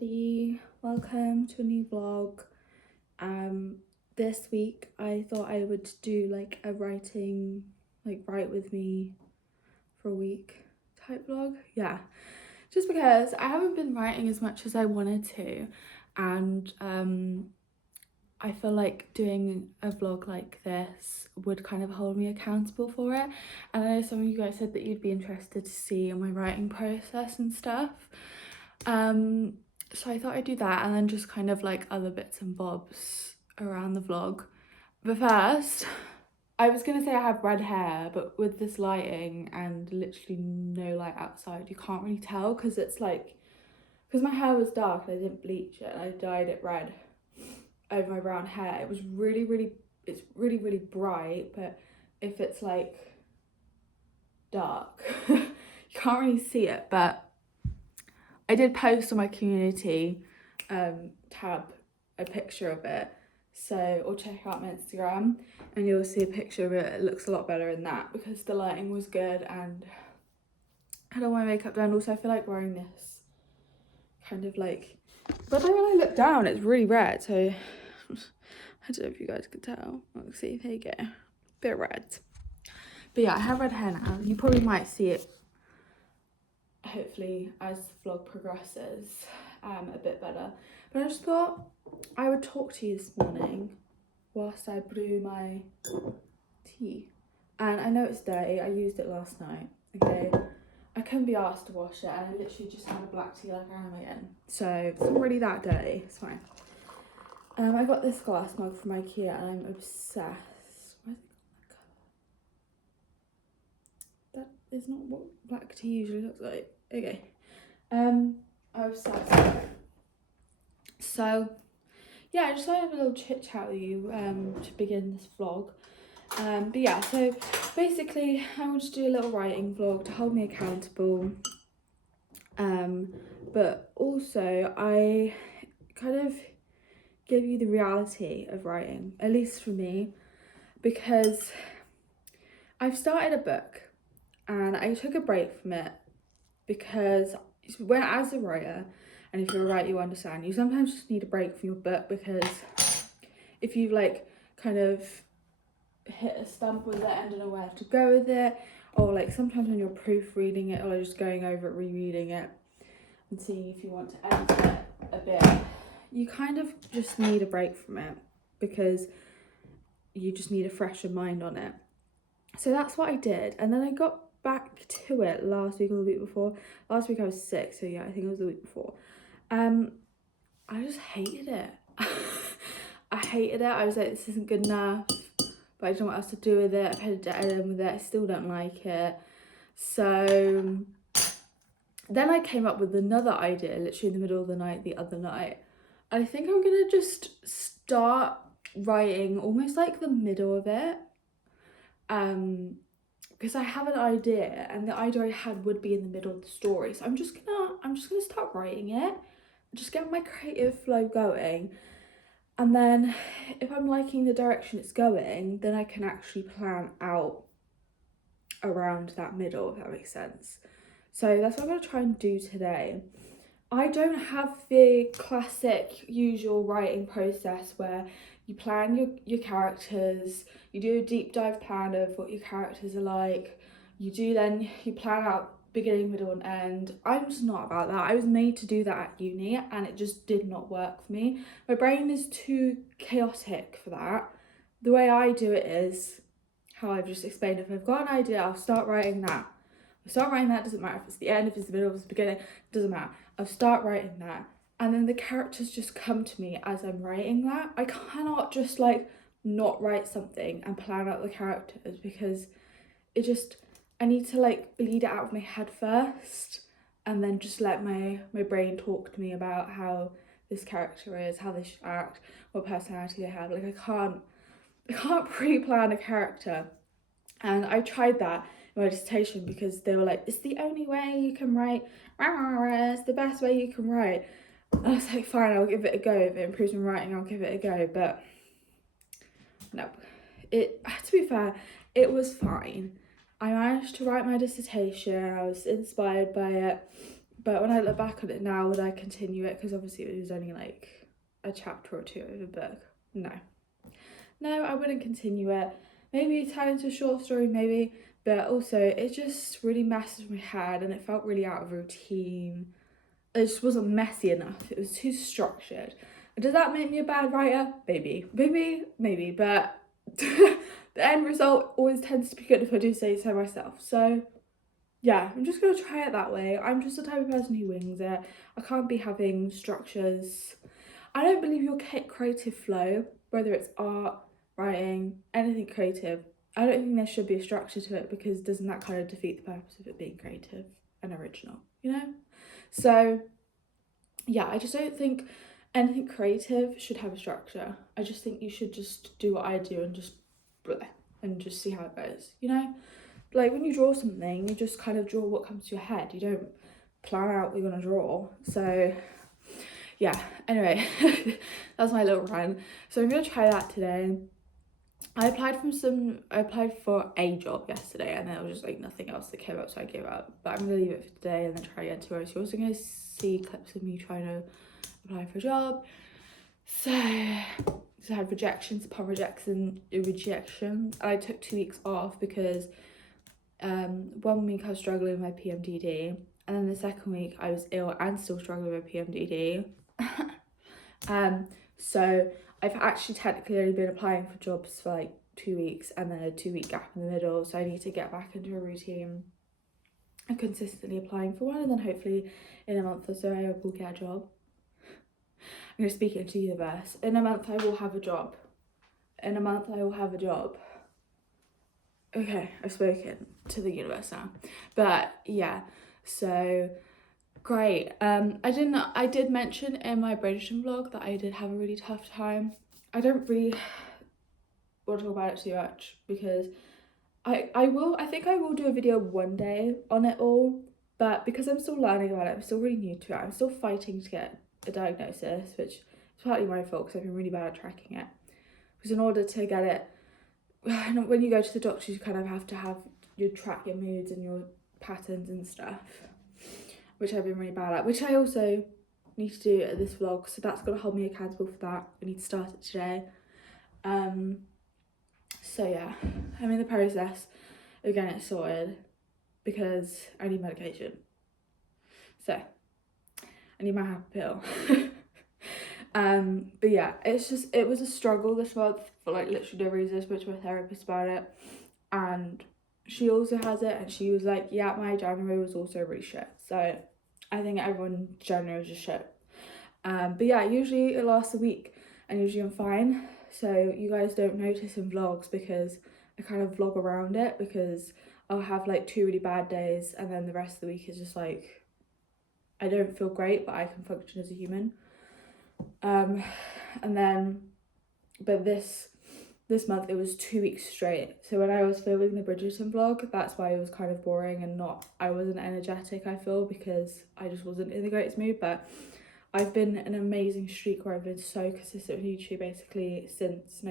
everybody, welcome to a new vlog. This week I thought I would do like a write with me for a week type vlog. Yeah, just because I haven't been writing as much as I wanted to, and I feel like doing a vlog like this would kind of hold me accountable for it. And I know some of you guys said that you'd be interested to see my writing process and stuff. So I thought I'd do that, and then just kind of like other bits and bobs around the vlog. But first, I was gonna say I have red hair, but with this lighting and literally no light outside, you can't really tell, because it's like, because my hair was dark and I didn't bleach it and I dyed it red over my brown hair. It was it's really bright, but if it's like dark, you can't really see it. But I did post on my community tab a picture of it, so, or check out my Instagram and you'll see a picture of it. It looks a lot better in that because the lighting was good and I had all my makeup done. Also, I feel like wearing this kind of like, but then when I look down it's really red, so I don't know if you guys could tell. Let's see, there you go, bit red. But yeah, I have red hair now. You probably might see it hopefully as the vlog progresses a bit better. But I just thought I would talk to you this morning whilst I brew my tea. And I know it's dirty, I used it last night, okay? I couldn't be asked to wash it and I literally just had a black tea like I am again. So it's not really that dirty, it's fine. I got this glass mug from IKEA and I'm obsessed. Where's it got that colour? That is not what black tea usually looks like. Okay. I'm obsessed. So yeah, I just thought I'd have a little chit chat with you to begin this vlog. But yeah, so basically I want to do a little writing vlog to hold me accountable. But also I kind of give you the reality of writing, at least for me, because I've started a book and I took a break from it because when, as a writer, and if you're a writer you understand, you sometimes just need a break from your book, because if you've like kind of hit a stump with it and don't know where to go with it, or like sometimes when you're proofreading it or just going over it, rereading it and seeing if you want to edit it a bit, you kind of just need a break from it because you just need a fresher mind on it. So that's what I did, and then I got back to it last week or the week before. Last week I was sick, so yeah, I think it was the week before. I just hated it. I hated it. I was like, this isn't good enough, but I don't know what else to do with it. I've had a dead end with it. I still don't like it. So then I came up with another idea literally in the middle of the night the other night. I think I'm gonna just start writing almost like the middle of it. Because I have an idea and the idea I had would be in the middle of the story. So I'm just gonna start writing it, just get my creative flow going. And then if I'm liking the direction it's going, then I can actually plan out around that middle, if that makes sense. So that's what I'm gonna try and do today. I don't have the classic usual writing process where you plan your characters, you do a deep dive plan of what your characters are like, you plan out beginning, middle and end. I'm just not about that. I was made to do that at uni and it just did not work for me. My brain is too chaotic for that. The way I do it is how I've just explained. If I've got an idea, I'll start writing that. Doesn't matter if it's the end, if it's the middle, if it's the beginning, doesn't matter. I'll start writing that. And then the characters just come to me as I'm writing that. I cannot just like not write something and plan out the characters, because I need to like bleed it out of my head first and then just let my brain talk to me about how this character is, how they should act, what personality they have. Like I can't pre-plan a character. And I tried that in my dissertation because they were like, it's the only way you can write, it's the best way you can write. And I was like, fine, I'll give it a go. If it improves my writing, I'll give it a go. But no, to be fair, it was fine. I managed to write my dissertation. I was inspired by it. But when I look back on it now, would I continue it? Because obviously it was only like a chapter or two of a book. No, I wouldn't continue it. Maybe turn into a short story, maybe. But also, it just really messed with my head and it felt really out of routine. It just wasn't messy enough. It was too structured. Does that make me a bad writer? Maybe. But the end result always tends to be good if I do say so myself. So yeah, I'm just gonna try it that way. I'm just the type of person who wings it. I can't be having structures. I don't believe your creative flow, whether it's art, writing, anything creative, I don't think there should be a structure to it, because doesn't that kind of defeat the purpose of it being creative and original, you know? So yeah, I just don't think anything creative should have a structure. I just think you should just do what I do and just bleh, and just see how it goes, you know? Like when you draw something, you just kind of draw what comes to your head. You don't plan out what you're gonna draw. So yeah, anyway, that's my little rant. So I'm gonna try that today. I applied for a job yesterday and there was just like nothing else that came up, so I gave up. But I'm gonna leave it for today and then try again tomorrow. So you're also gonna see clips of me trying to apply for a job. So I had rejections upon rejection. I took 2 weeks off because 1 week I was struggling with my PMDD, and then the second week I was ill and still struggling with PMDD. So I've actually technically only been applying for jobs for like 2 weeks and then a 2 week gap in the middle, so I need to get back into a routine and consistently applying for one, and then hopefully in a month or so I will get a job. I'm going to speak into the universe. In a month I will have a job. Okay, I've spoken to the universe now. But yeah, so great. I did mention in my Bridgerton vlog that I did have a really tough time. I don't really want to talk about it too much because I think I will do a video one day on it all, but because I'm still learning about it, I'm still really new to it, I'm still fighting to get a diagnosis, which is partly my fault because I've been really bad at tracking it. Because in order to get it, when you go to the doctor, you kind of have you track your moods and your patterns and stuff, which I've been really bad at, which I also need to do at this vlog, so that's going to hold me accountable for that. I need to start it today. So yeah, I'm in the process of getting it sorted because I need medication. So I need my happy pill. But yeah, it was a struggle this month for like literally no reason. I spoke to my therapist about it and she also has it, and she was like, yeah, my January was also really shit. So I think everyone's January was just shit. But yeah, usually it lasts a week and usually I'm fine. So you guys don't notice in vlogs because I kind of vlog around it, because I'll have like 2 really bad days and then the rest of the week is just like, I don't feel great, but I can function as a human. And then, but this month it was 2 weeks straight. So when I was filming the Bridgerton vlog, that's why it was kind of boring and I wasn't energetic, I feel, because I just wasn't in the greatest mood. But I've been an amazing streak where I've been so consistent with YouTube basically since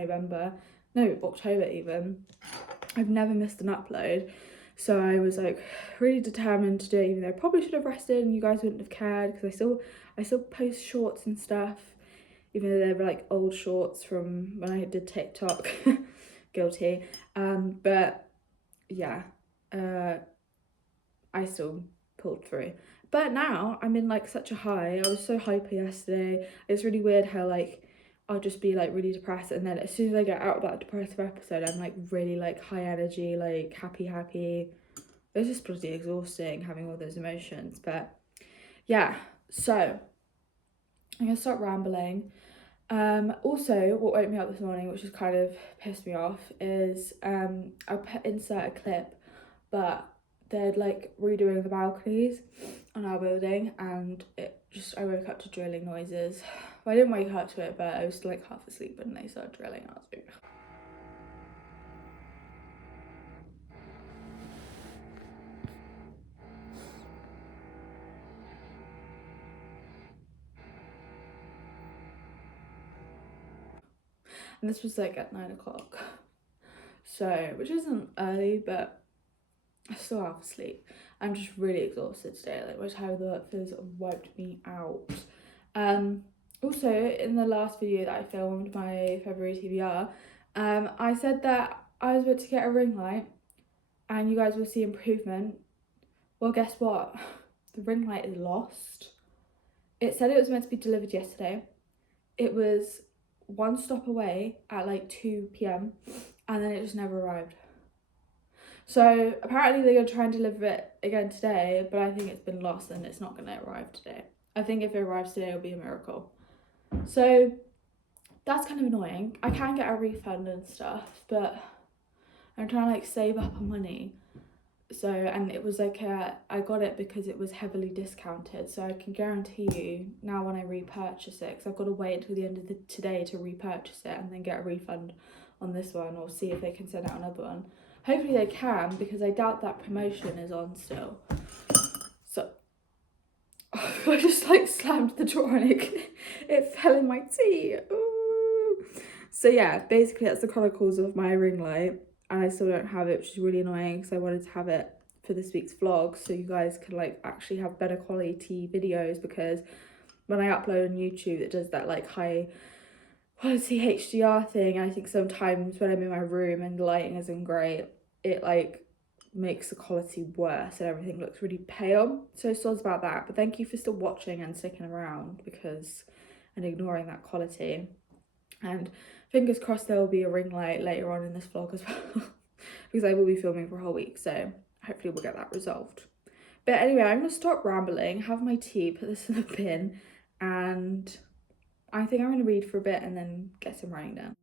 October even. I've never missed an upload. So I was like really determined to do it, even though I probably should have rested and you guys wouldn't have cared, because I still post shorts and stuff, even though they were like old shorts from when I did TikTok. Guilty. But yeah, I still pulled through. But now I'm in like such a high. I was so hyper yesterday. It's really weird how like I'll just be like really depressed, and then as soon as I get out of that depressive episode, I'm like really like high energy, like happy. It's just bloody exhausting having all those emotions. But yeah, so I'm gonna start rambling. Also, what woke me up this morning, which has kind of pissed me off, is I'll insert a clip, but they're like redoing the balconies on our building, and I woke up to drilling noises. Well, I didn't wake up to it, but I was still like half asleep when they started drilling. I was like, and this was like at 9 o'clock, so which isn't early, but I still have sleep. I'm just really exhausted today. Like, my time of the work has wiped me out. Also, in the last video that I filmed, my February TBR, I said that I was about to get a ring light and you guys will see improvement. Well, guess what? The ring light is lost. It said it was meant to be delivered yesterday. It was one stop away at like 2 p.m. and then it just never arrived. So apparently they're going to try and deliver it again today, but I think it's been lost and it's not going to arrive today. I think if it arrives today, it'll be a miracle. So that's kind of annoying. I can get a refund and stuff, but I'm trying to like save up on money. So, and it was like, I got it because it was heavily discounted. So I can guarantee you now when I repurchase it, because I've got to wait until the end of today to repurchase it and then get a refund on this one, or see if they can send out another one. Hopefully they can, because I doubt that promotion is on still. So I just like slammed the drawer and it fell in my tea. Ooh. So yeah, basically that's the chronicles of my ring light, and I still don't have it, which is really annoying because I wanted to have it for this week's vlog so you guys can like actually have better quality videos, because when I upload on YouTube it does that like high quality HDR thing. I think sometimes when I'm in my room and the lighting isn't great, it like makes the quality worse and everything looks really pale. So soz about that, but thank you for still watching and sticking around because and ignoring that quality. And fingers crossed there will be a ring light later on in this vlog as well because I will be filming for a whole week, so hopefully we'll get that resolved. But anyway, I'm gonna stop rambling, have my tea, put this in the bin, and I think I'm gonna read for a bit and then get some writing down.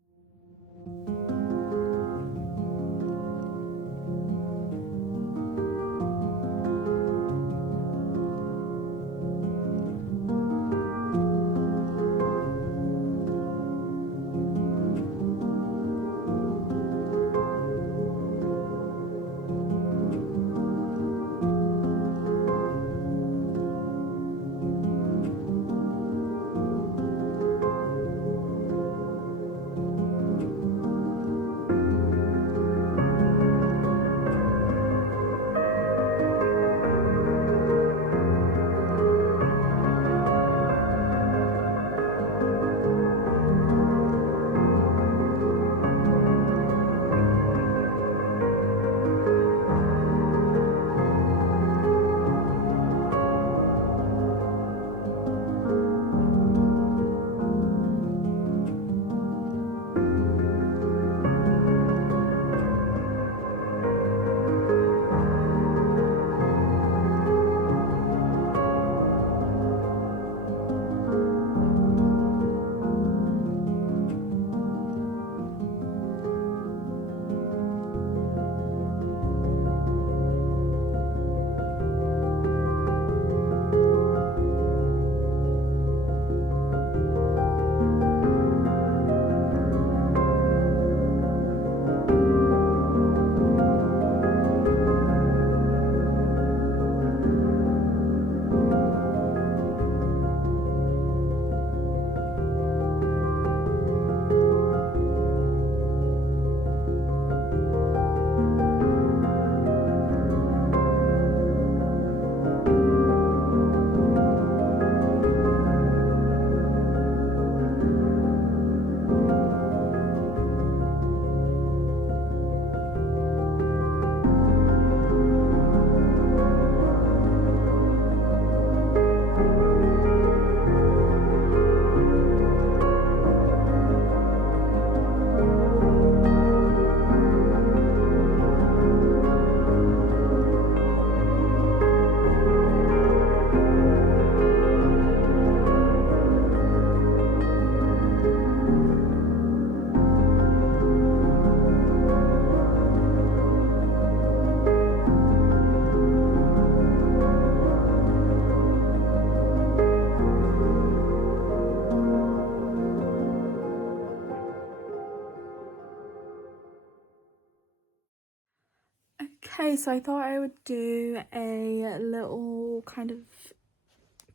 Okay, so I thought I would do a little kind of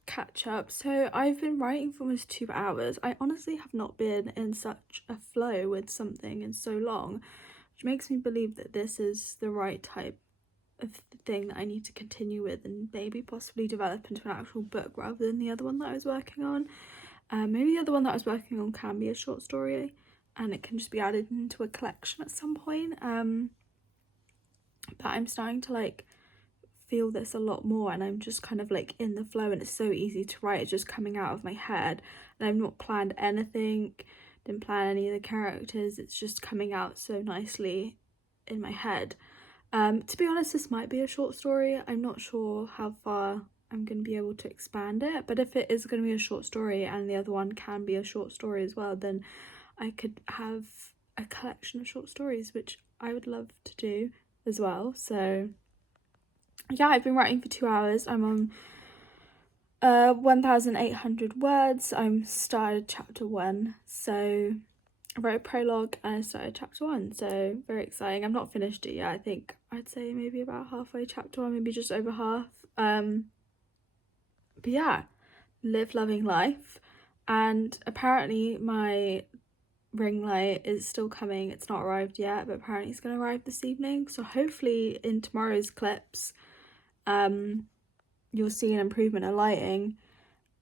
catch up. So I've been writing for almost 2 hours. I honestly have not been in such a flow with something in so long, which makes me believe that this is the right type the thing that I need to continue with and maybe possibly develop into an actual book rather than the other one that I was working on. Maybe the other one that I was working on can be a short story and it can just be added into a collection at some point. But I'm starting to like feel this a lot more, and I'm just kind of like in the flow, and it's so easy to write. It's just coming out of my head, and I've not planned anything, didn't plan any of the characters. It's just coming out so nicely in my head. To be honest, this might be a short story. I'm not sure how far I'm going to be able to expand it, but if it is going to be a short story and the other one can be a short story as well, then I could have a collection of short stories, which I would love to do as well. So yeah, I've been writing for 2 hours. I'm on 1,800 words. I'm started chapter 1, so I wrote a prologue and I started chapter 1, so very exciting. I'm not finished it yet. I think I'd say maybe about halfway chapter 1, maybe just over half. But yeah, live loving life. And apparently my ring light is still coming. It's not arrived yet, but apparently it's going to arrive this evening, so hopefully in tomorrow's clips you'll see an improvement in lighting.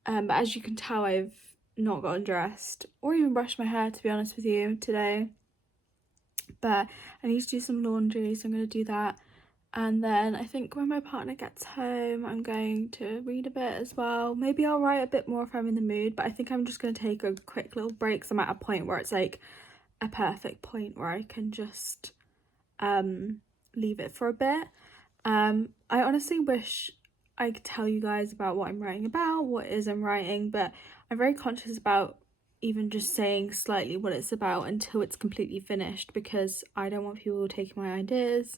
But as you can tell, I've not gotten dressed or even brushed my hair, to be honest with you, today. But I need to do some laundry, so I'm going to do that. And then I think when my partner gets home, I'm going to read a bit as well. Maybe I'll write a bit more if I'm in the mood, but I think I'm just going to take a quick little break, because I'm at a point where it's like a perfect point where I can just leave it for a bit. I honestly wish I could tell you guys about what I'm writing about, what it is I'm writing, but I'm very conscious about even just saying slightly what it's about until it's completely finished, because I don't want people taking my ideas,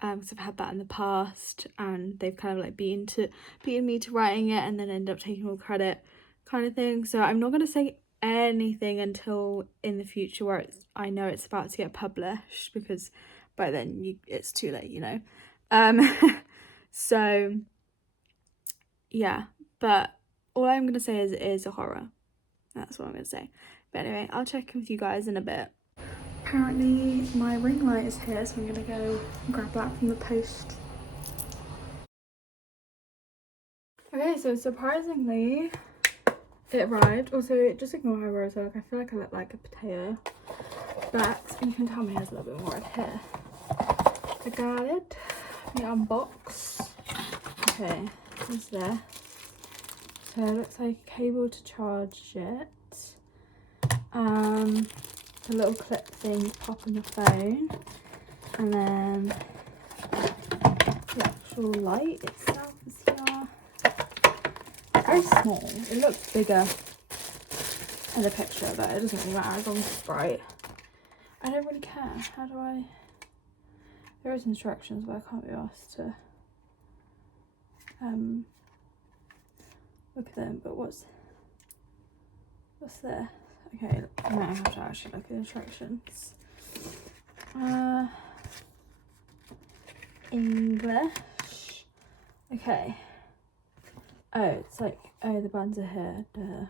because I've had that in the past and they've kind of like beaten me to writing it and then end up taking all credit kind of thing. So I'm not going to say anything until in the future where I know it's about to get published, because by then it's too late, you know. So yeah, but all I'm going to say is it is a horror. That's what I'm going to say. But anyway, I'll check in with you guys in a bit. Apparently my ring light is here, so I'm going to go grab that from the post. Okay, so surprisingly it arrived. Also, just ignore how rose I look. I feel like I look like a potato, but you can tell my hair's a little bit more red here. I got it. We unbox. Okay, what's there? So it looks like a cable to charge it. A little clip thing to pop on the phone, and then the actual light itself is here. Very small. It looks bigger in the picture, but it doesn't really matter as long as it's bright. I don't really care. How do I? There is instructions, but I can't be asked to look at them. But what's there? Okay, I might have to actually look at the instructions. English. Okay. Oh, it's like, oh, the buttons are here. Duh.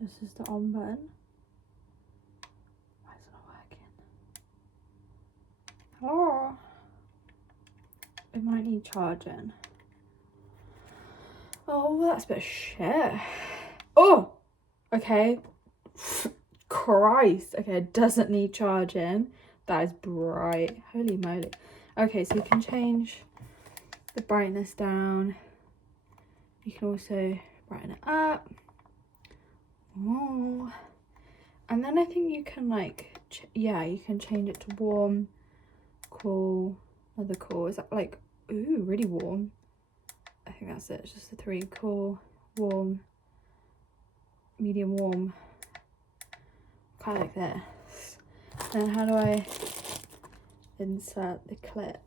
This is the on button. Why is it not working? Hello? It might need charging. Oh, that's a bit of shit. Oh! Okay. Christ. Okay, it doesn't need charging. That is bright. Holy moly. Okay, so you can change the brightness down. You can also brighten it up. Oh. And then I think you can like, yeah, you can change it to warm, cool, another cool. Is that like, ooh, really warm? I think that's it. It's just the 3: cool, warm, medium warm. Kind of like this. Then how do I insert the clip?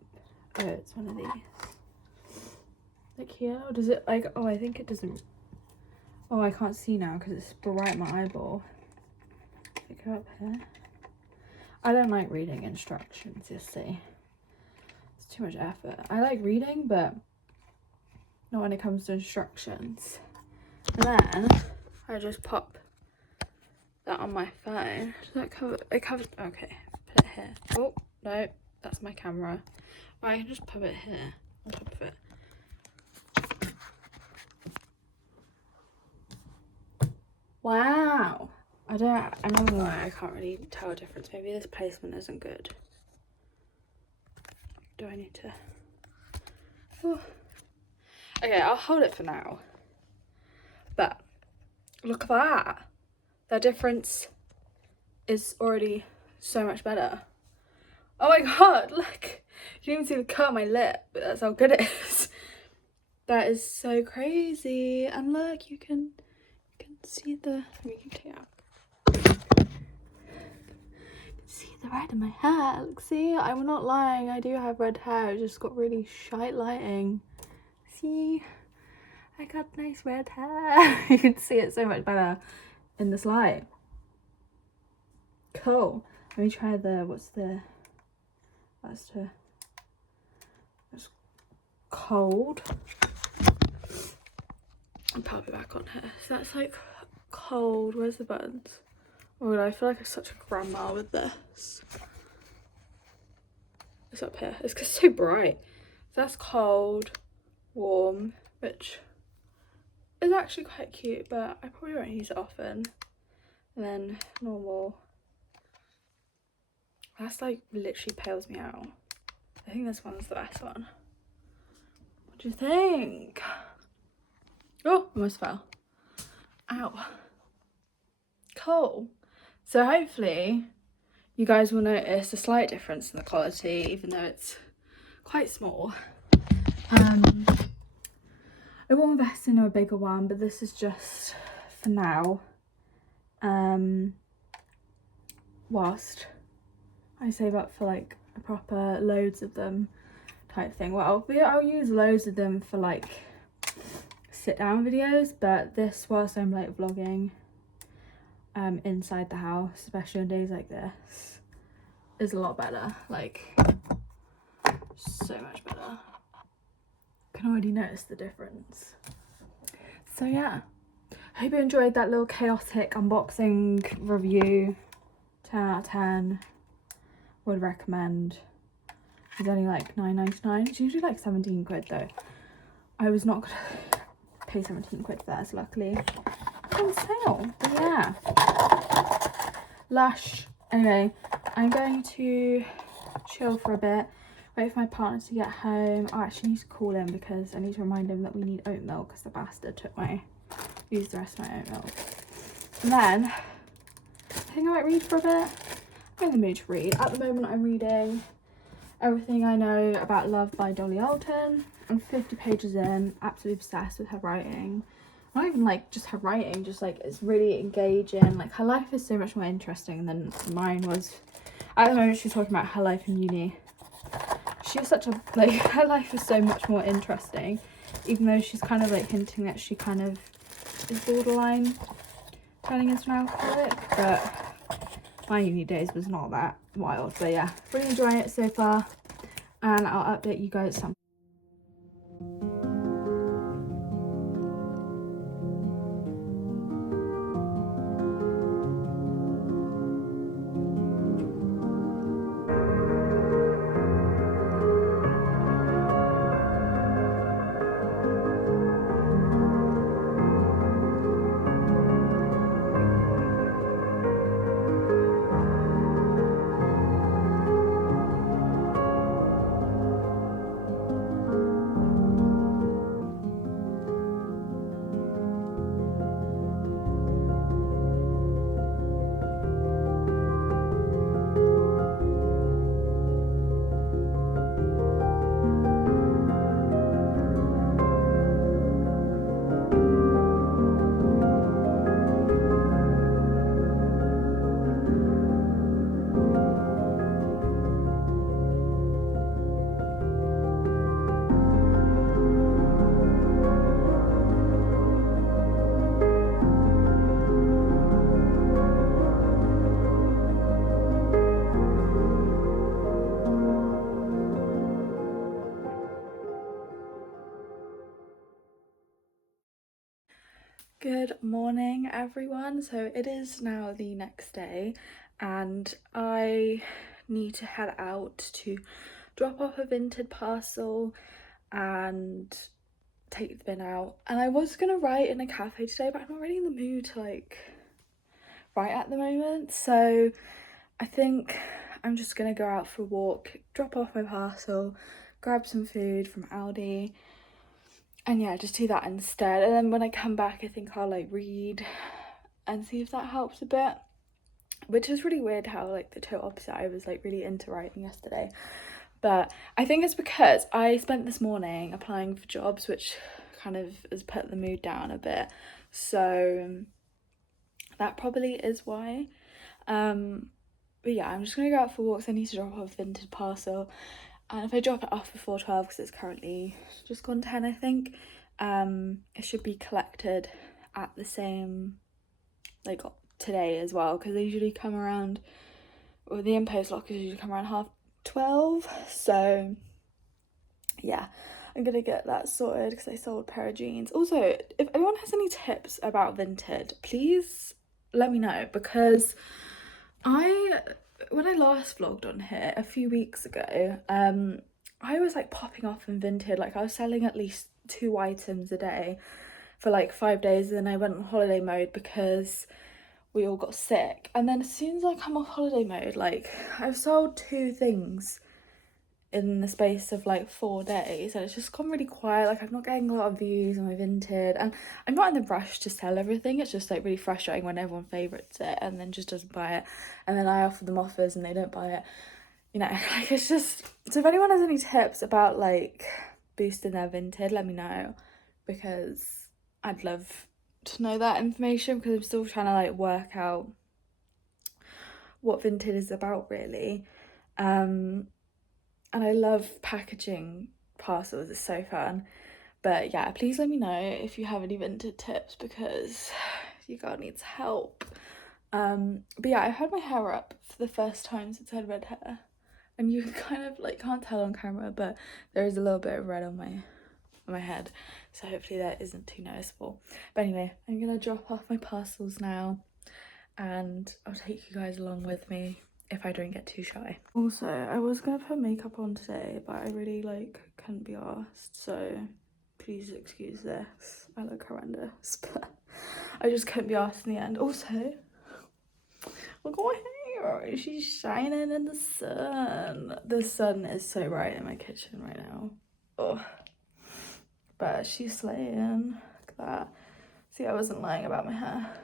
Oh, it's one of these. Like here, or does it like? Oh, I think it doesn't. Oh, I can't see now because it's bright in my eyeball. Does it go up here? I don't like reading instructions. You see, it's too much effort. I like reading, but not when it comes to instructions. And then I just pop that on my phone. Does that cover? It covers. Okay, put it here. Oh, no, that's my camera. Right, I can just put it here on top of it. Wow. I'm not gonna lie, I can't really tell a difference. Maybe this placement isn't good. Do I need to? Ooh. Okay, I'll hold it for now. But look at that. The difference is already so much better. Oh my god, look. You didn't even see the cut on my lip, but that's how good it is. That is so crazy. And look, you can see the, we can take it out. See the red in my hair. Look, see, I'm not lying, I do have red hair. It just got really shite lighting. See, I got nice red hair. You can see it so much better in this light. Cool. Let me try the, that's cold. And pop it back on here. So that's like cold. Where's the buttons? Oh god, I feel like I'm such a grandma with this. It's up here. It's 'cause it's so bright. So that's cold, warm, which is actually quite cute, but I probably won't use it often. And then normal. That's like literally pales me out. I think this one's the best one. What do you think? Oh, almost fell. Ow. Cool. So hopefully you guys will notice a slight difference in the quality, even though it's quite small. I will invest in a bigger one, but this is just for now. Whilst I save up for like a proper loads of them type thing. Well, I'll use loads of them for like sit down videos, but this, whilst I'm like vlogging inside the house, especially on days like this, is a lot better. Like, so much better. Can already notice the difference. So yeah, I hope you enjoyed that little chaotic unboxing review. 10 out of 10. Would recommend. It's only like £9.99. It's usually like 17 quid though. I was not gonna pay 17 quid for that, so luckily it's on sale. But yeah, Lush. Anyway, I'm going to chill for a bit, wait for my partner to get home. I actually need to call him because I need to remind him that we need oat milk because the bastard used the rest of my oat milk. And then I think I might read for a bit. I'm in the mood to read. At the moment I'm reading Everything I Know About Love by Dolly Alton. I'm 50 pages in, absolutely obsessed with her writing. Not even like just her writing, just like it's really engaging. Like her life is so much more interesting than mine was. At the moment she's talking about her life in uni. She's such a, like, her life is so much more interesting, even though she's kind of like hinting that she kind of is borderline turning into an alcoholic, but my uni days was not that wild. So yeah, really enjoying it so far, and I'll update you guys some. Good morning everyone. So it is now the next day and I need to head out to drop off a Vinted parcel and take the bin out. And I was gonna write in a cafe today, but I'm not really in the mood to like write at the moment, so I think I'm just gonna go out for a walk, drop off my parcel, grab some food from Aldi, and yeah, just do that instead. And then when I come back, I think I'll like read and see if that helps a bit, which is really weird how like the total opposite. I was like really into writing yesterday, but I think it's because I spent this morning applying for jobs, which kind of has put the mood down a bit, so that probably is why. But yeah, I'm just gonna go out for walks. I need to drop off a Vinted parcel, and if I drop it off before 12, because it's currently just gone 10, I think, it should be collected at the same, like, today as well, because they usually come around, or the in-post lockers usually come around 12:30, so yeah, I'm gonna get that sorted because I sold a pair of jeans. Also, if anyone has any tips about Vinted, please let me know, because when I last vlogged on here a few weeks ago, I was like popping off in Vinted. Like, I was selling at least 2 items a day for like 5 days, and then I went on holiday mode because we all got sick. And then as soon as I come off holiday mode, like, I've sold 2 things in the space of like 4 days, and it's just gone really quiet. Like, I'm not getting a lot of views on my Vinted, and I'm not in the rush to sell everything. It's just like really frustrating when everyone favorites it and then just doesn't buy it, and then I offer them offers and they don't buy it, you know. Like, it's just, so if anyone has any tips about like boosting their Vinted, let me know, because I'd love to know that information, because I'm still trying to like work out what Vinted is about, really. And I love packaging parcels, it's so fun. But yeah, please let me know if you have any Vinted tips, because you girl needs help. But yeah, I had my hair up for the first time since I had red hair, and you kind of like can't tell on camera, but there is a little bit of red on my head, so hopefully that isn't too noticeable. But anyway, I'm gonna drop off my parcels now, and I'll take you guys along with me if I don't get too shy. Also, I was gonna put makeup on today, but I really like couldn't be asked, so please excuse this. I look horrendous, but I just couldn't be asked in the end. Also, look at my hair, she's shining in the sun. The sun is so bright in my kitchen right now. Oh, but she's slaying. Look at that. See, I wasn't lying about my hair.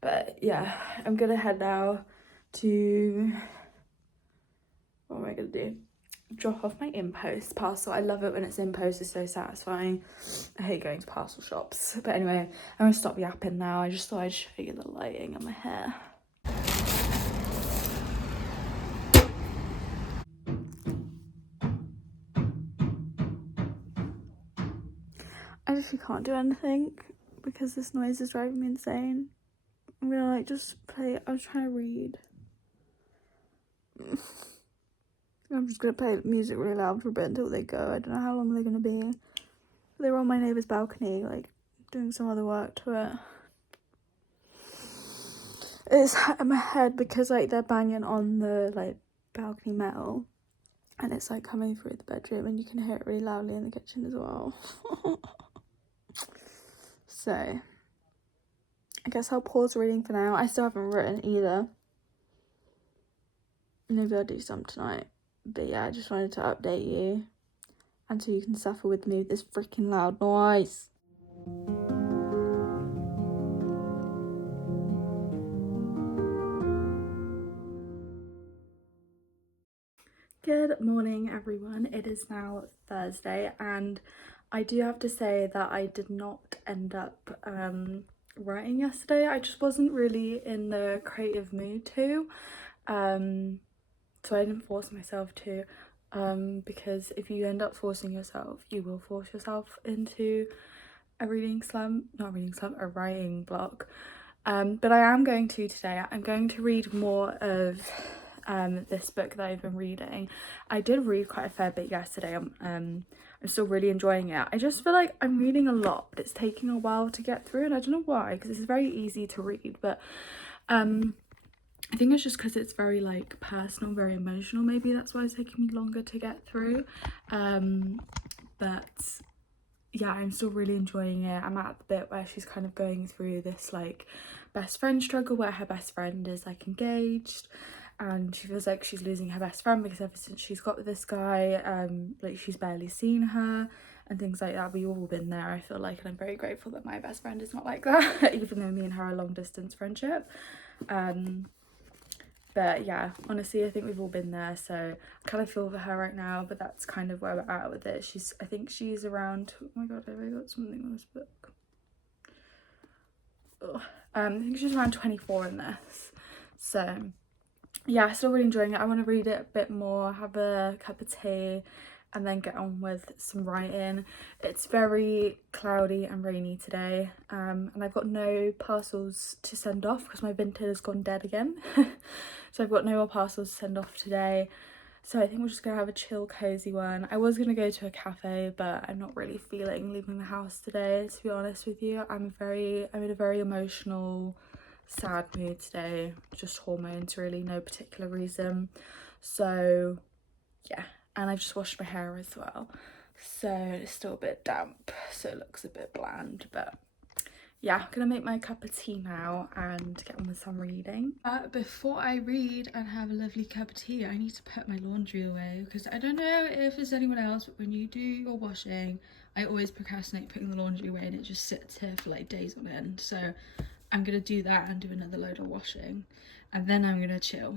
But yeah, I'm gonna head now to, what am I gonna do? Drop off my in-post parcel. I love it when it's in-post, it's so satisfying. I hate going to parcel shops. But anyway, I'm gonna stop yapping now. I just thought I'd show you the lighting on my hair. I literally can't do anything because this noise is driving me insane. I'm gonna like just play, I was trying to read. I'm just gonna play music really loud for a bit until they go. I don't know how long they're gonna be. They were on my neighbour's balcony, like, doing some other work to it. It's in my head because, like, they're banging on the, like, balcony metal, and it's, like, coming through the bedroom, and you can hear it really loudly in the kitchen as well. So, I guess I'll pause reading for now. I still haven't written either. Maybe I'll do some tonight. But yeah, I just wanted to update you, and so you can suffer with me with this freaking loud noise. Good morning, everyone. It is now Thursday, and I do have to say that I did not end up writing yesterday. I just wasn't really in the creative mood to. So I didn't force myself to, because if you end up forcing yourself, you will force yourself into a a writing block. But I am going to today. I'm going to read more of this book that I've been reading. I did read quite a fair bit yesterday. I'm still really enjoying it. I just feel like I'm reading a lot, but it's taking a while to get through, and I don't know why, because it's very easy to read, but I think it's just because it's very like personal, very emotional. Maybe that's why it's taking me longer to get through. But yeah, I'm still really enjoying it. I'm at the bit where she's kind of going through this like best friend struggle, where her best friend is like engaged and she feels like she's losing her best friend because ever since she's got with this guy, like she's barely seen her and things like that. We've all been there, I feel like, and I'm very grateful that my best friend is not like that even though me and her are a long distance friendship. But yeah, honestly, I think we've all been there, so I kind of feel for her right now, but that's kind of where we're at with it. I think she's around, oh my god, have I got something on this book? Ugh. I think she's around 24 in this, so yeah, still really enjoying it. I want to read it a bit more, have a cup of tea, and then get on with some writing. It's very cloudy and rainy today, and I've got no parcels to send off because my Vinted has gone dead again. So I've got no more parcels to send off today. So I think we're just gonna have a chill, cozy one. I was gonna go to a cafe, but I'm not really feeling leaving the house today, to be honest with you. I'm in a very emotional, sad mood today. Just hormones, really, no particular reason. So yeah, and I've just washed my hair as well, so it's still a bit damp, so it looks a bit bland, but yeah, I'm gonna make my cup of tea now and get on with some reading. Before I read and have a lovely cup of tea, I need to put my laundry away because I don't know if it's anyone else, but when you do your washing, I always procrastinate putting the laundry away and it just sits here for like days on end. So I'm gonna do that and do another load of washing and then I'm gonna chill.